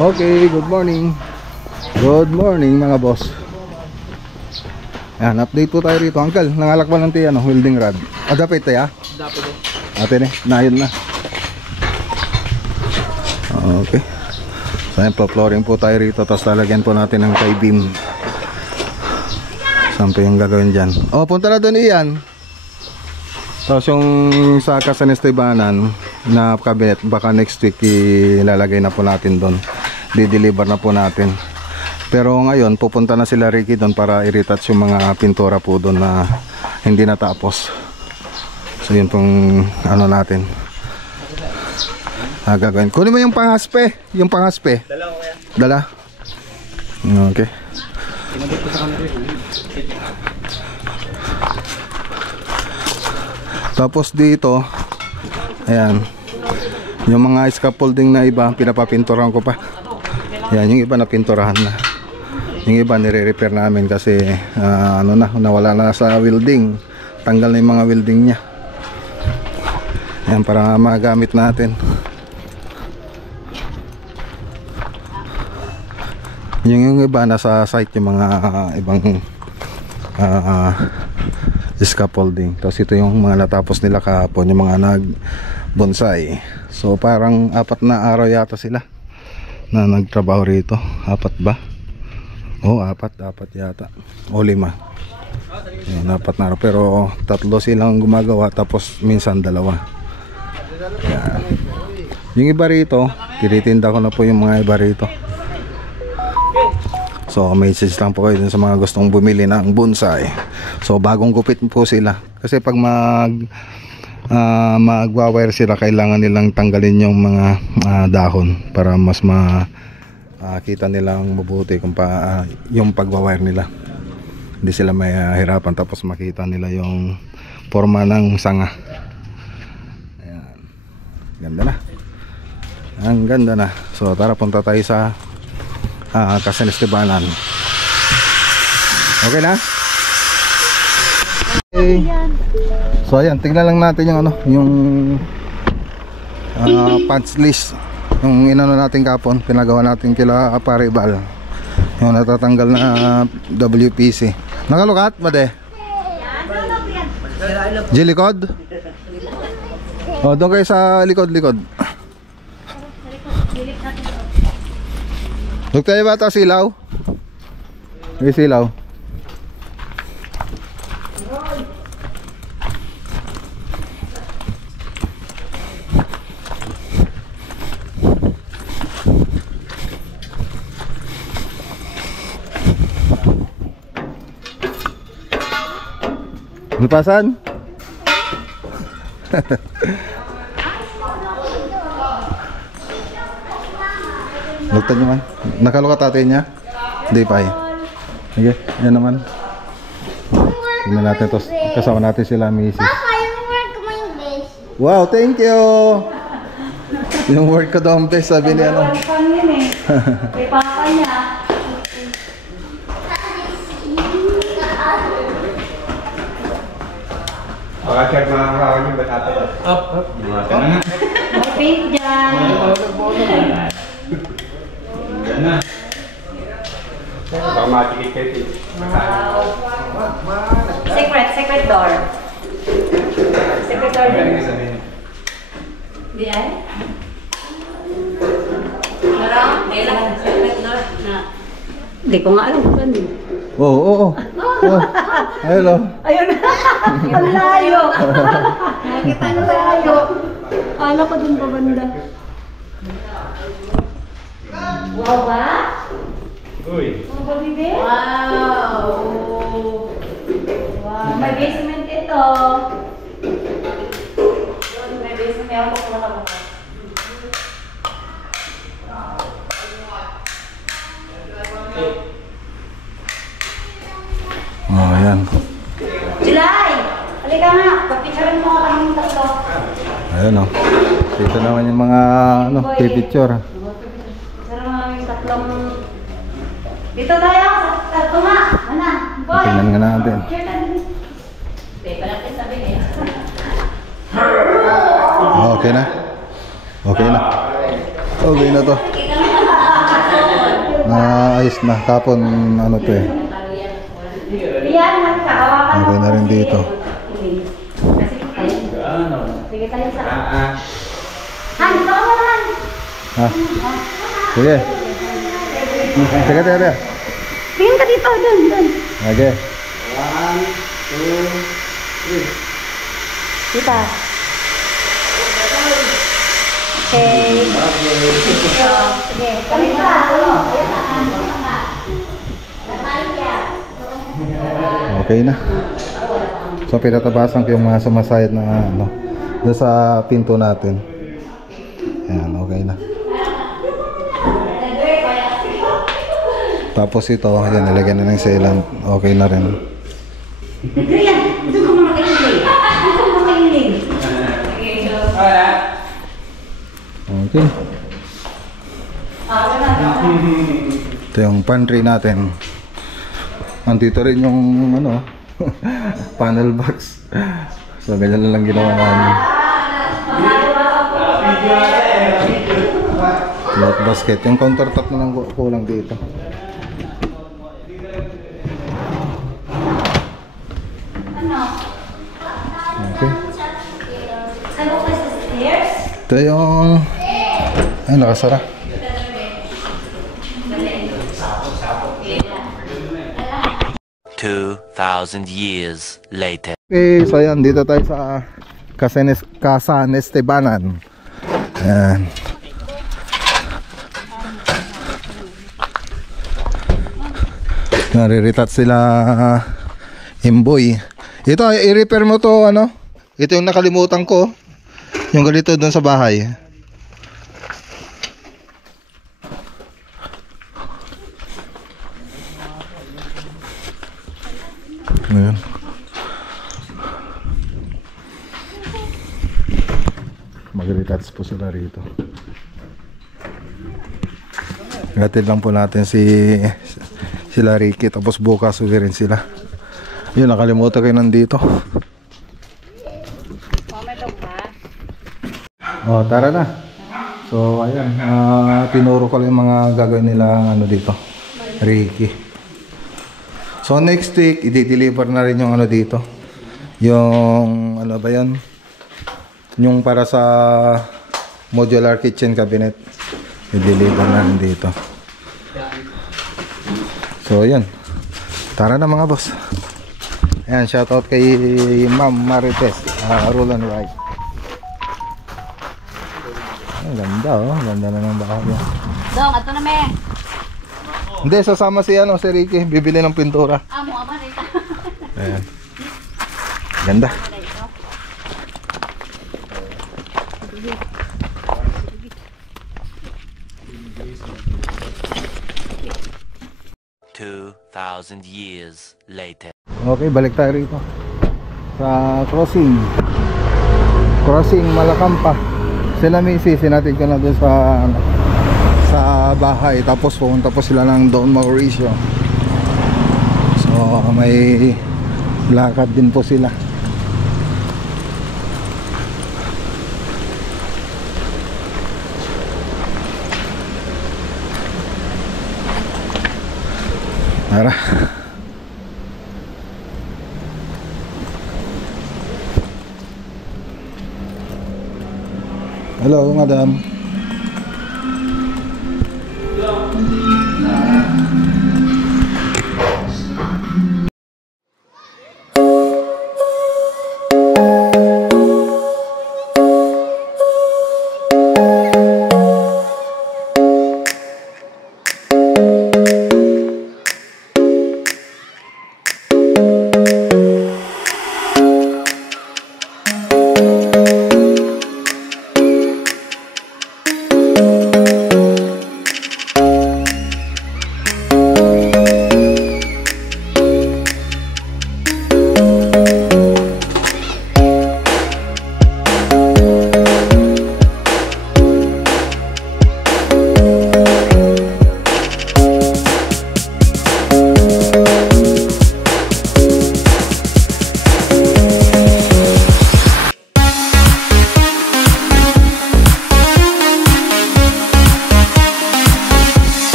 Okay, good morning. Good morning mga boss. Ayan, update po tayo rito. Uncle, nangalak ba ng tiyan, welding rod? Dapat tayo? Dapat eh. Atin eh, nayon na. Okay. So ayan, pa-flooring po tayo rito. Tapos lalagyan po natin ng tie-beam. Saan po yung gagawin dyan? Oh, punta na doon iyan. Tapos yung sa San Estebanan na cabinet, baka next week ilalagay na po natin doon. Di-deliver na po natin. Pero ngayon pupunta na sila Ricky doon para i-retouch yung mga pintura po doon na hindi natapos. So yun pong ano natin gagawin. Kunin mo yung panghaspe. Yung panghaspe. Dala ko kaya. Dala. Okay. Tapos dito, ayan, yung mga scaffolding na iba pinapapinturahan ko pa. Ayan, yung iba napinturahan na. Yung iba nire-repair namin kasi ano na, nawala na sa welding. Tanggal na yung mga welding nya. Ayan, para magamit natin. Yung iba nasa site, yung mga ibang scaffolding. Tapos ito yung mga natapos nila kahapon, yung mga nag-bonsai. So parang 4 na araw yata sila na nagtrabaho rito. 4 ba? Oh, 4 yata. O 5. Ayan, 4 na araw. Pero 3 silang gumagawa, tapos minsan 2. Ayan. Yung iba rito, tinitinda ko na po yung mga iba rito. So message lang po kayo dun sa mga gustong bumili ng bonsai. So bagong gupit po sila. Kasi pag magwa-wire sila, kailangan nilang tanggalin yung mga dahon para mas makita nilang mabuti kung yung pagwa-wire nila. Hindi sila may hirapan, tapos makita nila yung forma ng sanga. Ayan. Ganda na. Ang ganda na. So tara, punta tayo sa San Estebanan. Okay na? Okay. So ayan, tingnan lang natin yung ano, yung punch list. Yung inano natin kapon, pinagawa natin kila Aparibal. Yung natatanggal na WPC. Nakalukat ba de? G-likod? O, doon kayo sa likod-likod. Huwag tayo ba ito silaw? May silaw. Lupasan? Lugtan nyo man. Nakalukat atin niya? Hindi pa eh. Okay, yan naman. Tingnan natin ito. Kasama natin sila, Mrs. Papa, yung work mo English. Wow, thank you! Yung work ko daw ang best, sabi ni ano. Welcome yun eh. Kay papa niya. Pagka-check mga kawan yung batata. Up. Paint dyan. Yan na. Baka matikit kayo. Wow. Secret door. Secret door din. Di ay? Marang? Secret door na. Hindi ko nga alam kung ano. Oo. Hello. Ayun na. Ang layo. Nakita na layo. Kala ko dun pa banda. Wow ba? Uy. Ano ba, bibi? Wow. Wow. May basement ito. May basement. May ako kung nakabukas. Oh, ayan. July! Halika nga. Papicturean mo ako ng tatlo. Ayan o. Dito naman yung mga ano, picture. Pero yung tatlong... Dito tayo! Sa tatlo nga! Mana? Boy! Tingnan nga natin. Palaki sabi niya. Okay na? Okay na. Okay na to. Naayos na. Kapon, ano to eh. Iyan, nagkakawakan Okay na rin dito. Sige tayo sa... Han, dito ka muna, Han. Ha? Sige. Teka. Tingin ka dito, dun. Okay. 1, 2, 3. Kita. Okay. Sige, tayo ka. Okay na. So pinatabasan ko yung mga sumasayad na ano doon sa pinto natin. Ayan, okay na. Tapos ito, ayan, nilagyan na ng sealant. Okay na rin. Adrian, doon ka muna kayo. Okay. Ito yung pantry natin. Andito rin yung ano panel box. So ganyan na lang ginawa namin. Cloth basket. Yung countertop na lang kulang dito. Okay. Ito yung... Ay, nakasara. Years later. Okay, so ayan, dito tayo sa San Estebanan. Ayan. Nariritat sila Imboy. Ito, i-repair mo to, ano? Ito yung nakalimutan ko. Yung ganito doon sa bahay. Ayan. Mag-retouch po sila rito. Gatid lang po natin sila Ricky, tapos bukas uwi rin sila. Yun, nakalimutan kayo nandito. Oh, tara na. So ayan, tinuro ko lang yung mga gagawin nila ano dito, Ricky. So next week, i-deliver na rin yung ano dito. Yung ano ba yan? Yung para sa modular kitchen cabinet. I-deliver na rin dito. So yan. Tara na mga boss. Ayan, shoutout kay Ma'am Marites, Roland Wright. Ang ganda oh, ganda na ng bahay. Dong, ato na me. Hindi, sasama si Ricky, bibili ng pintura. Amo, ama rita. Ayan. Ganda. Years later. Okay, balik tayo rito sa crossing Malacampa. Sila Missy, sinatid ko na doon sa bahay, tapos pumunta po sila ng Don Mauricio. So may lakad din po sila. Tara. Hello, madam.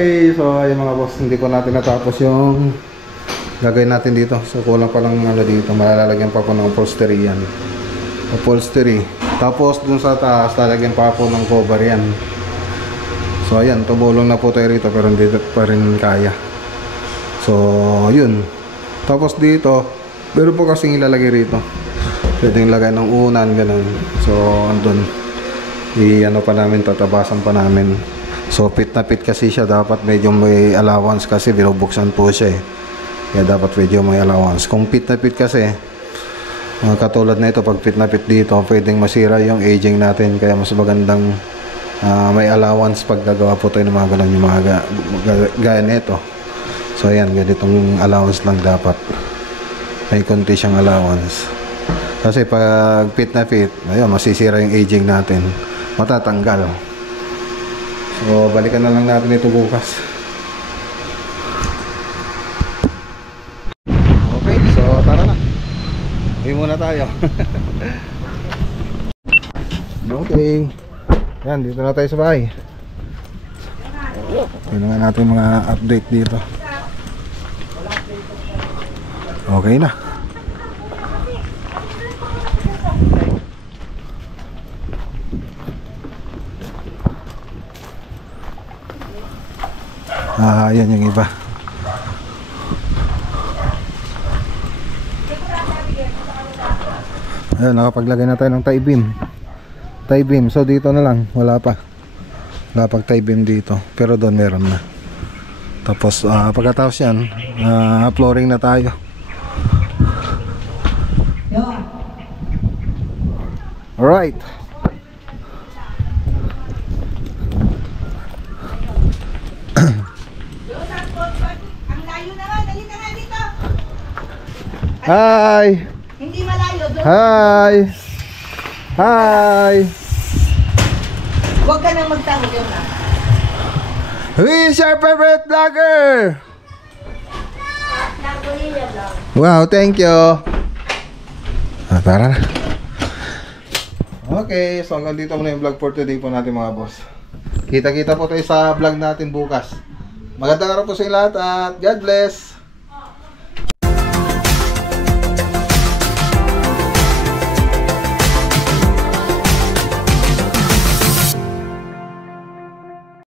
Okay, so ayun mga boss, hindi po natin natapos yung gagawin natin dito. So kulang pa lang ano dito, malalagyan pa po ng upholstery yan. Upholstery. Tapos dun sa taas, lalagyan pa po ng cover yan. So ayan, tumulong na po tayo rito pero hindi pa rin kaya. So yun. Tapos dito, meron po kasing ilalagay rito. Pwedeng lagay ng unan, ganun. So andun, i-ano pa namin, tatabasan pa namin. So pit na pit kasi siya, dapat medyo may allowance kasi binubuksan po siya eh. Kaya dapat medyo may allowance. Kung pit na pit kasi, katulad na ito, pag pit na pit dito, pwedeng masira yung aging natin. Kaya mas magandang may allowance pag gagawa po tayo ng mga ganun, yung mga gaya nito. So ayan, ganitong allowance lang dapat. May konti siyang allowance. Kasi pag pit na pit, ayun, masisira yung aging natin. Matatanggal. So balikan na lang natin ito bukas. Okay, so tara na. Uwi muna tayo. Okay. Yan, dito na tayo sa bahay. Tingnan natin mga update dito. Okay na. Yan yung iba. Ayun, nakapaglagay na tayo ng tie beam. Tie beam, so dito na lang, wala pa. Wala pag tie beam dito, pero doon meron na. Tapos pagkatapos yan, flooring na tayo. Alright. Hi! Hindi malayo doon. Hi! Hi! Huwag ka nang magtanong yun na. Who is your favorite vlogger? Wow, thank you! Tara na. Okay, so hanggang dito muna yung vlog for today po natin mga boss. Kita-kita po tayo sa vlog natin bukas. Magandang araw po sa inyo lahat at God bless!